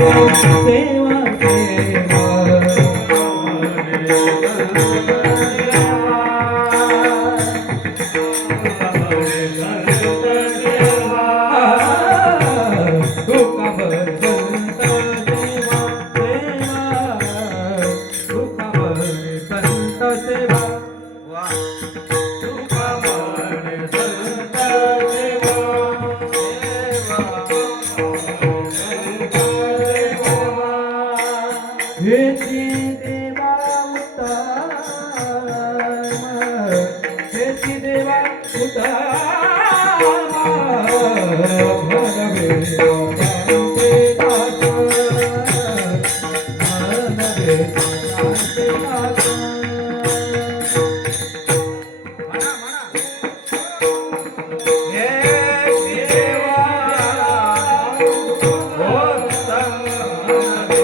Seva, seva, हेची देवा उत्तम हेची देवा उत्तम भगवे